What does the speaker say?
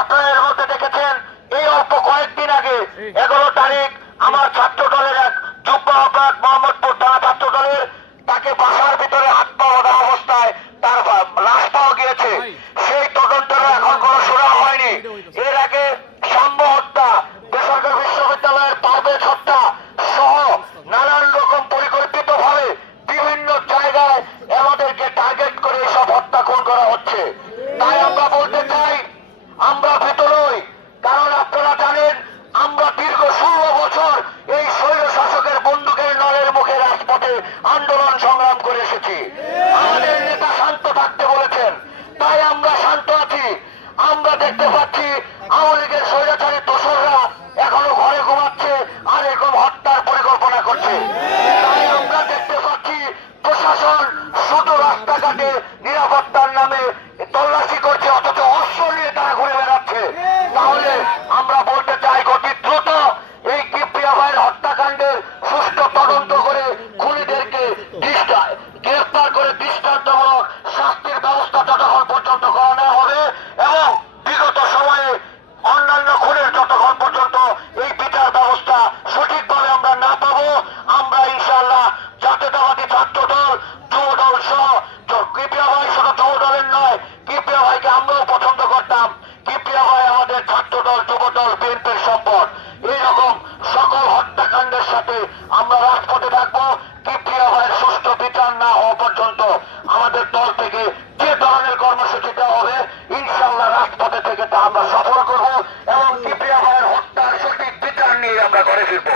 আপনারা এর মধ্যে দেখেছেন এই অল্প কয়েকদিন আগে এগারো তারিখ আমার ছাত্র দলের এক যুগ্ম আহ্বায়ক মোহাম্মদপুর থানা ছাত্র দলের তাকে বাসার ভিতরে হাত পা অবস্থায় তার লাশ পাওয়া গিয়েছে। আন্দোলন সংগ্রাম করে এসেছি। আমাদের নেতা শান্ত থাকতে বলেছেন। তাই আমরা শান্ত আছি। আমরা দেখতে পাচ্ছি আওয়ামী লীগের স্বৈরাচারী দোসররা এখনও ঘরে ঘুমাচ্ছে আর এরকম হত্যার পরিকল্পনা করছে। তাই আমরা দেখতে পাচ্ছি প্রশাসন শুধু রাস্তাঘাটে নিরাপত্তার নামে তল্লাশি থেকে যে ধরনের কর্মসূচি দেওয়া হবে ইনশাল্লাহ রাজপথে থেকে তা আমরা সফল করব এবং কিপ্রিয়া ভাইয়ের হত্যার সঠিক বিচার নিয়ে আমরা ঘরে ফিরবো